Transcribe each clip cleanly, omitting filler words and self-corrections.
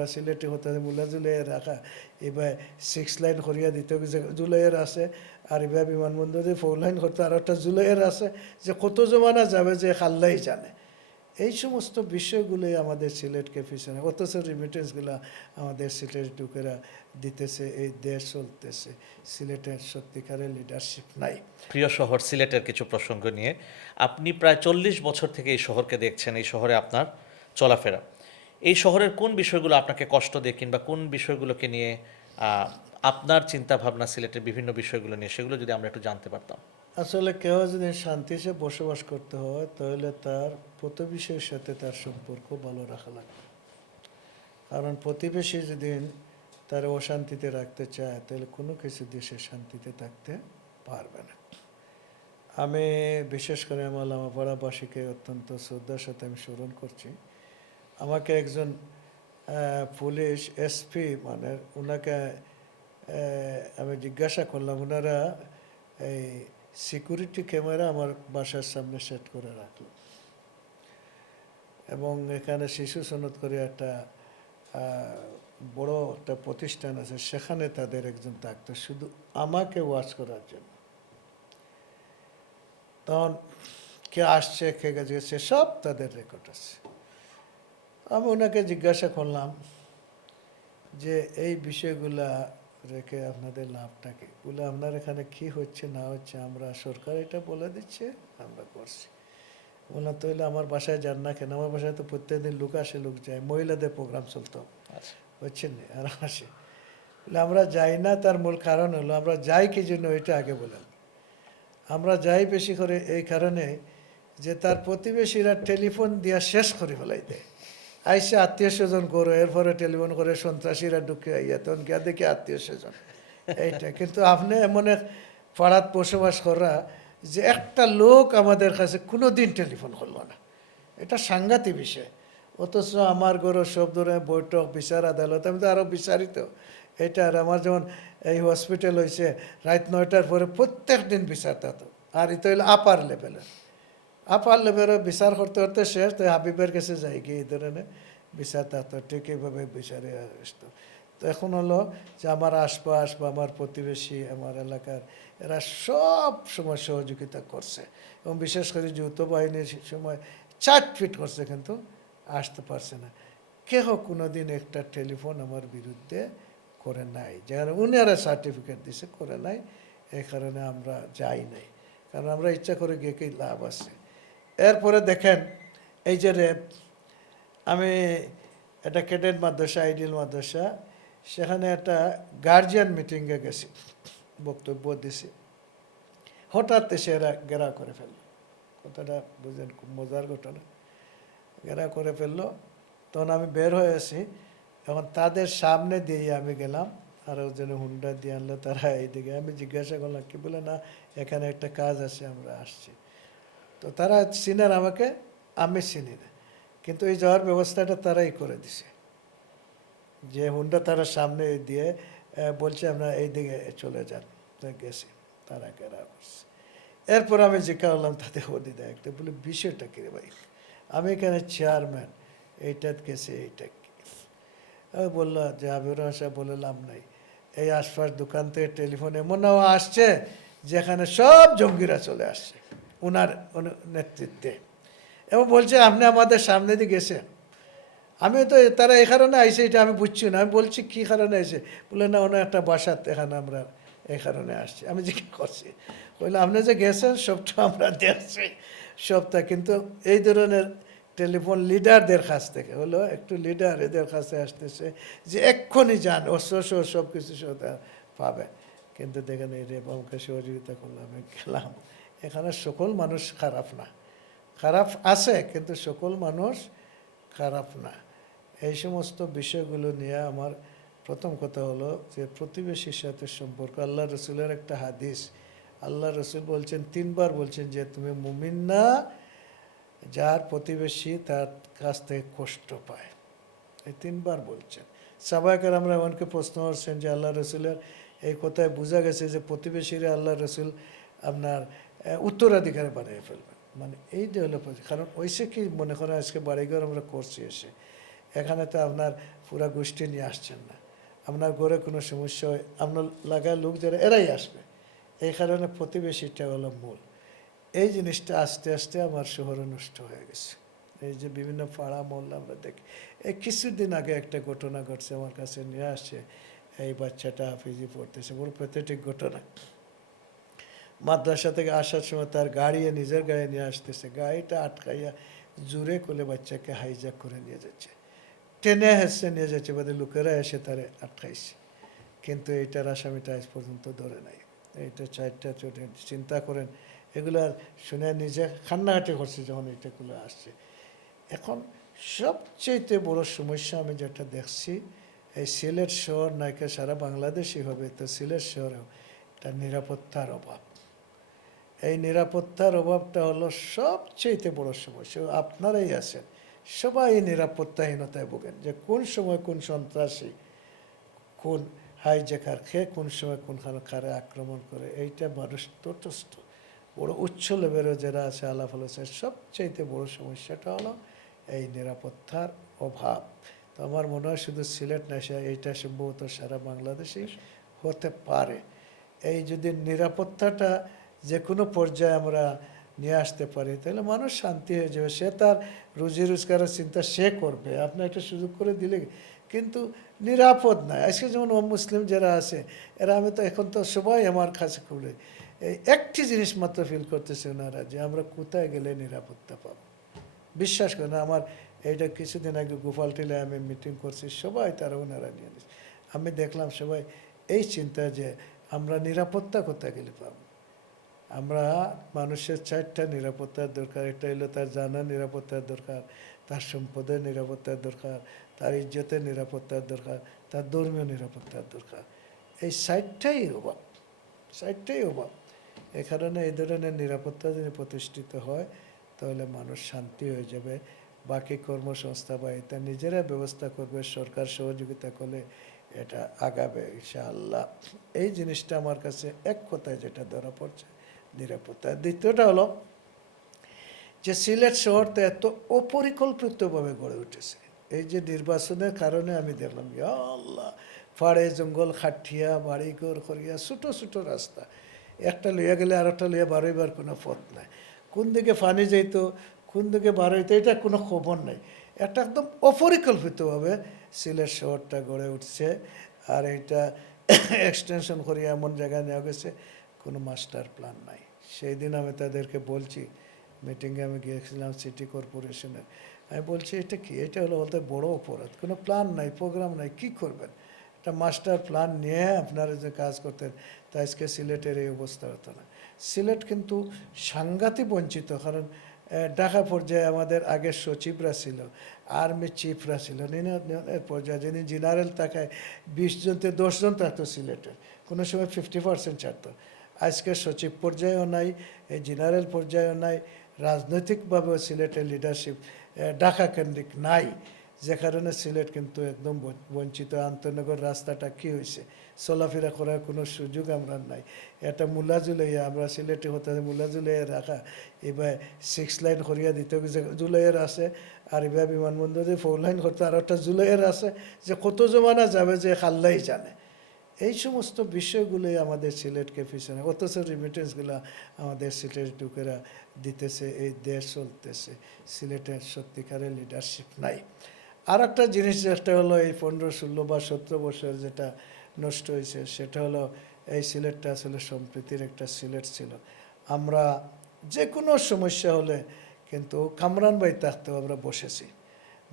আমরা সিলেটে হতে মূলা জুলাইয়ের রাখা এবার 6 লাইন করিয়া দিতে জুলাইয়ের আছে, আর এবার বিমানবন্দরে 4 লাইন করতে আর একটা জুলাইয়ের আছে, যে কত জমানা যাবে যে খাল্লাই জানে। এই সমস্ত বিষয়গুলোই আমাদের সিলেটকে পিছনে, অথচ রিমিটেন্সগুলো আমাদের সিলেট ঢুকেরা দিতেছে, এই দেশ চলতেছে। সিলেটের সত্যিকারের লিডারশিপ নাই। প্রিয় শহর সিলেটের কিছু প্রসঙ্গ নিয়ে, আপনি প্রায় 40 বছর থেকে এই শহরকে দেখছেন, এই শহরে আপনার চলাফেরা। এই শহরের কোন বিষয়গুলো আপনাকে কষ্ট দেয়, কিংবা কোন বিষয়গুলোকে নিয়ে আপনার চিন্তা ভাবনা সিলেটের বিভিন্ন বিষয়গুলো নিয়ে, সেগুলো যদি আমরা একটু জানতে পারতাম। আসলে কেউ যদি শান্তিতে বসবাস করতে হয় তাহলে তার প্রতিবেশীর সাথে তার সম্পর্ক ভালো রাখা লাগবে। কারণ প্রতিবেশী যদি তার অশান্তিতে রাখতে চায় তাহলে কোনো কিছু দেশে শান্তিতে থাকতে পারবে না। আমি বিশেষ করে আমার লামাপাড়াবাসীকে অত্যন্ত শ্রদ্ধার সাথে আমি স্মরণ করছি। আমাকে একজন পুলিশ এসপি মানে ওনাকে আমি জিজ্ঞাসা করলাম, ওনারা এই সিকিউরিটি ক্যামেরা আমার বাসার সামনে সেট করে রাখলো, এবং এখানে শিশু সনদ করে একটা বড় একটা প্রতিষ্ঠান আছে, সেখানে তাদের একজন থাকতো শুধু আমাকে ওয়াচ করার জন্য। তখন কে আসছে কে গেছে সব তাদের রেকর্ড আছে। আমি ওনাকে জিজ্ঞাসা করলাম যে এই বিষয়গুলা রেখে আপনাদের লাভটা কি? বলে আপনার এখানে কি হচ্ছে না হচ্ছে আমরা সরকার এটা বলে দিচ্ছে, আমরা করছি। বললাম তাহলে আমার বাসায় যান না কেন? আমার বাসায় তো প্রত্যেকদিন লোক আসে লোক যায়, মহিলাদের প্রোগ্রাম চলতো, বুঝছেন না, আর আসে। বলে আমরা যাই না, তার মূল কারণ হলো আমরা যাই কি জন্য ওইটা আগে বলেন। আমরা যাই বেশি করে এই কারণে যে তার প্রতিবেশীরা টেলিফোন দিয়া শেষ করে ফেলাই দেয়, আইসে আত্মীয় স্বজন করো, এরপরে টেলিফোন করে সন্ত্রাসীরা ঢুকে আইয়া তখন গিয়া দেখি আত্মীয় স্বজন এইটা। কিন্তু আপনি এমন এক পাড়াত বসবাস করা যে একটা লোক আমাদের কাছে কোনো দিন টেলিফোন করলো না, এটা সাংঘাতিক বিষয়। অথচ আমার ঘরে সব ধরনের বৈঠক বিচার আদালত, আমি তো আরও বিচারিত এটা। আর আমার যেমন এই হসপিটাল হয়েছে রাত 9টার পরে প্রত্যেক দিন বিচার থাকতো। আর এটা হইলো আপার লেভেলের বিচার করতে করতে শেষ, তো হাবিবের কাছে যাই কি এই ধরনের বিচার থাকতো, ঠিক এইভাবে বিচারে আসতো। তো এখন হলো যে আমার আশপাশ বা আমার প্রতিবেশী আমার এলাকার এরা সব সময় সহযোগিতা করছে, এবং বিশেষ করে যৌথ বাহিনীর সময় চাটফিট করছে, কিন্তু আসতে পারছে না। কেহ কোনো দিন একটা টেলিফোন আমার বিরুদ্ধে করে নাই, যেখানে উনারা সার্টিফিকেট দিছে করে নাই, এই কারণে আমরা যাই নাই। কারণ আমরা ইচ্ছা করে গিয়ে কি লাভ আছে। এরপরে দেখেন এই যে র্যাব, আমি একটা ক্যাডেট মাদ্রাসা আইডিয়াল মাদ্রাসা, সেখানে একটা গার্জিয়ান মিটিংয়ে গেছি, বক্তব্য দিছি, হঠাৎ এসে এরা ঘেরাও করে ফেললো। কথাটা বুঝলেন, খুব মজার ঘটনা। ঘেরাও করে ফেললো, তখন আমি বের হয়ে আসি, এখন তাদের সামনে দিয়ে আমি গেলাম, আর যেন হুন্ডা দিয়ে আনলো তারা এইদিকে। আমি জিজ্ঞাসা করলাম কি? বলে না এখানে একটা কাজ আছে আমরা আসছি। তো তারা চিনেন আমাকে, আমি চিনি না, কিন্তু এই যাওয়ার ব্যবস্থাটা তারাই করে দিছে, যে হুন্ডা তারা সামনে দিয়ে বলছে আমরা এই দিকে চলে যান। গেছি, তারা ঘেরাও করছে। এরপর আমি জিজ্ঞাসা করলাম তাদের অধিদা একটা, বলে বিষয়টা কি রে ভাই? আমি এখানে চেয়ারম্যান, এইটার কেসে এইটা কি? আমি বললো যে আবির সাহেব বলে লাভ নাই, এই আশপাশ দোকান থেকে টেলিফোন এমন আসছে যেখানে সব জঙ্গিরা চলে আসছে ওনার নেতৃত্বে, এবং বলছে আপনি আমাদের সামনে দিয়ে গেছেন। আমি তো তারা এই কারণে আইসে এটা আমি বুঝছি না। আমি বলছি কী কারণে আইসে? বলে না ওনার একটা বাসাত এখানে আমরা এই কারণে আসছি। আমি জিজ্ঞেস করছি, বললে আপনি যে গেছেন সবটা আমরা দেখছি সবটা, কিন্তু এই ধরনের টেলিফোন লিডারদের কাছ থেকে হলো একটু লিডার এদের কাছে আসতেছে যে এক্ষুনি যান অস্ত্র সব কিছু পাবে। কিন্তু দেখেন এই রেপ আমাকে সহযোগিতা করলাম, আমি গেলাম। এখানে সকল মানুষ খারাপ না, খারাপ আছে কিন্তু সকল মানুষ খারাপ না। এই সমস্ত বিষয়গুলো নিয়ে আমার প্রথম কথা হলো যে প্রতিবেশীর সাথে সম্পর্ক। আল্লাহ রসুলের একটা হাদিস, আল্লাহ রসুল বলছেন 3বার বলছেন যে তুমি মুমিন না যার প্রতিবেশী তার কাছ থেকে কষ্ট পায়, এই 3বার বলছেন। সাহাবায়ে আমরা এমনকি প্রশ্ন করছেন যে আল্লাহ রসুলের এই কথায় বোঝা গেছে যে প্রতিবেশীরা আল্লাহ রসুল আপনার উত্তরাধিকারে বানিয়ে ফেলবেন, মানে এই যে হলো। কারণ ওইসে কি মনে করেন আজকে বাড়িঘর আমরা করছি এসে, এখানে তো আপনার পুরা গোষ্ঠী নিয়ে আসছেন না। আপনার ঘরে কোনো সমস্যা হয় আপনার লাগার লোক যারা এরাই আসবে। এই কারণে প্রতিবেশীটা হলো মূল। এই জিনিসটা আস্তে আস্তে আমার শহরে নষ্ট হয়ে গেছে। এই যে বিভিন্ন পাড়া মহল্লা আমরা দেখি। এই কিছুদিন আগে একটা ঘটনা ঘটছে, আমার কাছে নিয়ে আসছে। এই বাচ্চাটা হাফিজি পড়তেছে, বড় প্যাথেটিক ঘটনা। মাদ্রাসা থেকে আসার সময় তার গাড়ি নিজের গাড়ি নিয়ে আসতেছে, গাড়িটা আটকাইয়া জোরে করে বাচ্চাকে হাইজ্যাক করে নিয়ে যাচ্ছে, টেনে হেসে নিয়ে যাচ্ছে, বাদে লোকেরা এসে তারে আটকাইছে। কিন্তু এইটার আসামিটা আজ পর্যন্ত ধরে নাই। এইটা 4টা চোটে চিন্তা করেন, এগুলো শুনে নিজে কান্নাকাটি করছে যখন এইটাগুলো আসছে। এখন সবচেয়ে বড় সমস্যা আমি যেটা দেখছি, এই সিলেট শহর নায়িকা সারা বাংলাদেশই হবে, তো সিলেট শহরেও একটা নিরাপত্তার অভাব। এই নিরাপত্তার অভাবটা হলো সবচেয়ে বড় সমস্যা। আপনারাই আছেন, সবাই নিরাপত্তাহীনতায় ভোগেন, যে কোন সময় কোন সন্ত্রাসী, কোন হাইজ্যাকার খেয়ে কোন সময় কোনখানে কারে আক্রমণ করে, এইটা মানুষ তটস্থ। বড় উচ্চ লেভেলের যারা আছে আলাপ আলোচনা, সবচাইতে বড় সমস্যাটা হলো এই নিরাপত্তার অভাব। তো আমার মনে হয় শুধু সিলেট না, এইটা সম্ভবত সারা বাংলাদেশেই হতে পারে। এই যদি নিরাপত্তাটা যে কোনো পর্যায়ে আমরা নিয়ে আসতে পারি, তাহলে মানুষ শান্তি হয়ে যাবে। সে তার রুজি রোজগারের চিন্তা সে করবে, আপনি একটা সুযোগ করে দিলে। কিন্তু নিরাপদ নয়। আজকে যেমন মুসলিম যারা আছে, এরা আমি তো এখন তো সবাই আমার কাছে খুলে এই একটি জিনিস মাত্র ফিল করতেছে ওনারা, যে আমরা কোথায় গেলে নিরাপত্তা পাবো। বিশ্বাস করেন, আমার এইটা কিছুদিন আগে গোপালটিলে আমি মিটিং করছি, সবাই তারা ওনারা নিয়ে নিচ্ছে। আমি দেখলাম সবাই এই চিন্তা যে আমরা নিরাপত্তা কোথায় গেলে পাবো। আমরা মানুষের 4টা নিরাপত্তার দরকার। একটা হলো তার জানার নিরাপত্তার দরকার, তার সম্পদের নিরাপত্তার দরকার, তার ইজ্জতের নিরাপত্তার দরকার, তার ধর্মীয় নিরাপত্তার দরকার। এই 4টাই অভাব, 4টাই অভাব। এ কারণে এই ধরনের নিরাপত্তা যদি প্রতিষ্ঠিত হয়, তাহলে মানুষ শান্তি হয়ে যাবে। বাকি কর্মসংস্থা বা এটা নিজেরা ব্যবস্থা করবে, সরকার সহযোগিতা করলে এটা আগাবে ইনশাআল্লাহ। এই জিনিসটা আমার কাছে এক কথায় যেটা ধরা পড়ছে, নিরাপত্তা। দ্বিতীয়টা হলো যে সিলেট শহরটা এত অপরিকল্পিতভাবে গড়ে উঠেছে। এই যে নির্বাচনের কারণে আমি দেখলাম, ইয়া আল্লাহ, পাড়ে জঙ্গল খাটিয়া বাড়িঘর করিয়া ছোটো ছোটো রাস্তা, একটা লইয়া গেলে আর একটা লইয়া বারোইবার কোনো পথ নাই। কোন দিকে পানি যাইত, কোন দিকে বার হইতো, এটা কোনো খবর নাই। এটা একদম অপরিকল্পিতভাবে সিলেট শহরটা গড়ে উঠছে। আর এটা এক্সটেনশন করিয়া এমন জায়গায় নেওয়া গেছে, কোনো মাস্টার প্ল্যান নাই। সেই দিন আমি তাদেরকে বলছি, মিটিংয়ে আমি গিয়েছিলাম সিটি কর্পোরেশনের, আমি বলছি এটা কি, এটা হলো বলতে বড় অপরাধ, কোনো প্ল্যান নাই, প্রোগ্রাম নাই, কি করবেন। একটা মাস্টার প্ল্যান নিয়ে আপনারা যে কাজ করতেন, তা আজকে সিলেটের এই অবস্থা হতো না। সিলেট কিন্তু সাংঘাতিক বঞ্চিত, কারণ ঢাকা পর্যায়ে আমাদের আগের সচিবরা ছিল, আর্মি চিফরা ছিল, এর পর্যায়ে যিনি জেনারেল তাকায় 20 জন থেকে 10 জন থাকতো সিলেটের, কোনো সময় 50% ছাড়তো। আজকে সচিব পর্যায়েও নাই, এই জেনারেল পর্যায়েও নাই, রাজনৈতিকভাবেও সিলেটের লিডারশিপ ঢাকা কেন্দ্রিক নাই, যে কারণে সিলেট কিন্তু একদম বঞ্চিত। আন্তনগর রাস্তাটা কি হয়েছে, চলাফেরা করার কোনো সুযোগ আমরা নাই। এটা মুলা জুলাইয়া, আমরা সিলেটে হতে মুলা জুলাইয়া রাখা, এবার 6 লাইন করিয়া দিতে জুলাইয়ের আছে, আর এবার বিমানবন্দরে 4 লাইন করতে আর একটা জুলাইয়ের আছে, যে কত জমানা যাবে যে খাল্লাই জানে। এই সমস্ত বিষয়গুলোই আমাদের সিলেটকে পিছনে, অথচ রিমিটেন্সগুলো আমাদের সিলেট ঢুকেরা দিতেছে, এই দেশ চলতেছে। সিলেটের সত্যিকারের লিডারশিপ নাই। আর একটা জিনিস যেটা হলো এই 15-16 বা 17 বছর যেটা নষ্ট হয়েছে, সেটা হলো এই সিলেটটা আসলে সম্প্রীতির একটা সিলেট ছিল। আমরা যে কোনো সমস্যা হলে কিন্তু কামরান ভাই থাকতেও আমরা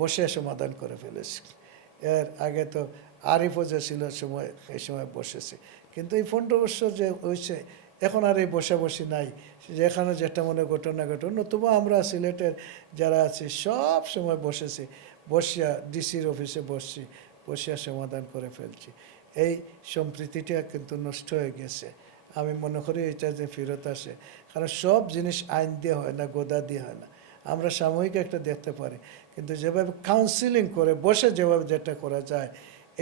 বসে সমাধান করে ফেলেছি। এর আগে তো আরিফও যে ছিল সময়, এই সময় বসেছে। কিন্তু এই 15 বছর যে হয়েছে, এখন আর এই বসাবসি নাই, যেখানে যেটা মনে ঘটনা নতুবা আমরা সিলেটের যারা আছি সব সময় বসিয়া ডিসির অফিসে বসিয়া সমাধান করে ফেলছি। এই সম্প্রীতিটা কিন্তু নষ্ট হয়ে গেছে। আমি মনে করি এটা যে ফেরত আসে, কারণ সব জিনিস আইন দিয়ে হয় না, গোদা দিয়ে হয় না। আমরা সাময়িক একটা দেখতে পারি, কিন্তু যেভাবে কাউন্সিলিং করে বসে যেভাবে যেটা করা যায়,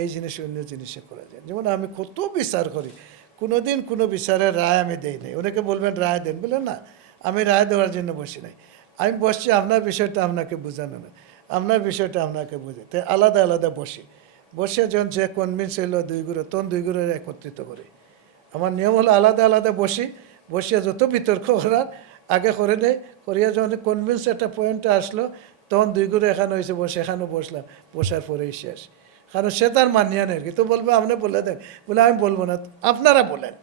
এই জিনিস অন্য জিনিসে করা যায়। যেমন আমি কত বিচার করি, কোনোদিন কোনো বিচারের রায় আমি দেই নাই। অনেকে বলবেন রায় দেন, বললেন না, আমি রায় দেওয়ার জন্য বসি নাই। আমি বসছি আপনার বিষয়টা আপনাকে বোঝানো না, আপনার বিষয়টা আপনাকে বোঝাতে, আলাদা আলাদা বসি। বসে যখন যে কনভিন্স হইলো দুই গুরু তখন দুই গুরু একত্রিত করি। আমার নিয়ম হলো আলাদা আলাদা বসিয়া যত বিতর্ক করার আগে করে নেই, করিয়া যখন কনভিন্স একটা পয়েন্টে আসলো তখন দুই গুরু এখানে হয়েছে বসে এখানেও বসলাম, বসার পরেই শেষ। কারণ সে তার মানিয়া নেই, কিন্তু বলবে আপনি বলে দেন, বলে আমি বলবো না, আপনারা বলেন।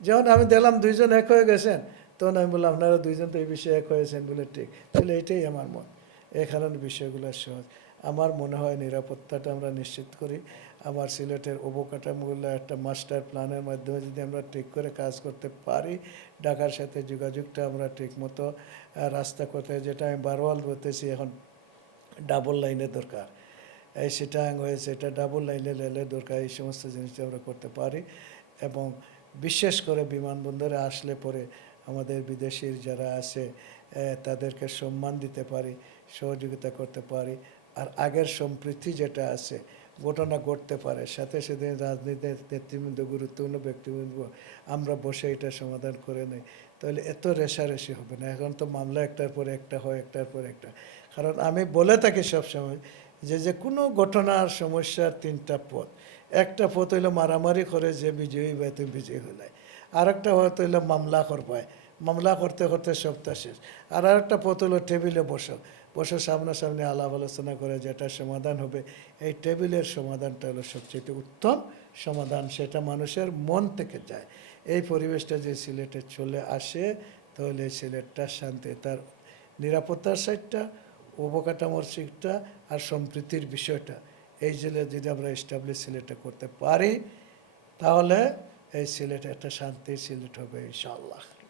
যেমন আমি দিলাম দুইজন এক হয়ে গেছেন, তখন আমি বললাম আপনারা দুইজন তো এই বিষয়ে এক হয়েছেন, বলে ঠিক, তাহলে এটাই আমার মত। এই কারণে বিষয়গুলো সহজ। আমার মনে হয় নিরাপত্তাটা আমরা নিশ্চিত করি। আমার সিলেটের অবকাঠামোগুলো একটা মাস্টার প্ল্যানের মাধ্যমে যদি আমরা ঠিক করে কাজ করতে পারি, ঢাকার সাথে যোগাযোগটা আমরা ঠিক মতো রাস্তা করতে, যেটা আমি বারবার বলতেছি, এখন ডাবল লাইনের দরকার। এই সিটাং হয়েছে, এটা ডাবল লাইনের রেলের দরকার। এই সমস্ত জিনিসটা আমরা করতে পারি, এবং বিশেষ করে বিমানবন্দরে আসলে পরে আমাদের বিদেশির যারা আছে তাদেরকে সম্মান দিতে পারি, সহযোগিতা করতে পারি। আর আগের সম্প্রীতি যেটা আছে, ঘটনা ঘটতে পারে, সাথে সাথে রাজনীতির নেতৃবৃন্দ, গুরুত্বপূর্ণ ব্যক্তিবৃন্দ আমরা বসে এটা সমাধান করে নেই, তাহলে এত রেশারেশি হবে না। এখন তো মামলা একটার পর একটা হয়, একটার পর একটা। কারণ আমি বলে থাকি সবসময় যে কোনো ঘটনার সমস্যার তিনটা পথ। একটা পথ হইলো মারামারি করে যে বিজয়ী বা তুমি বিজয়ী হলে, আর একটা পথ হইলো মামলা করবায়, মামলা করতে করতে সপ্তাহ শেষ। আর একটা পথ হলো টেবিলে বসে সামনাসামনি আলাপ আলোচনা করে যেটা সমাধান হবে। এই টেবিলের সমাধানটা হলো সবচেয়ে উত্তম সমাধান, সেটা মানুষের মন থেকে যায়। এই পরিবেশটা যে সিলেটে চলে আসে, তাহলে সিলেটটা শান্তি, তার নিরাপত্তার সাইডটা, অবকাঠামোর দিকটা, আর সম্প্রীতির বিষয়টা, এই জেলে যদি আমরা এস্টাবলিশ সিলেটে করতে পারি, তাহলে এই সিলেট একটা শান্তির সিলেট হবে ইনশাআল্লাহ।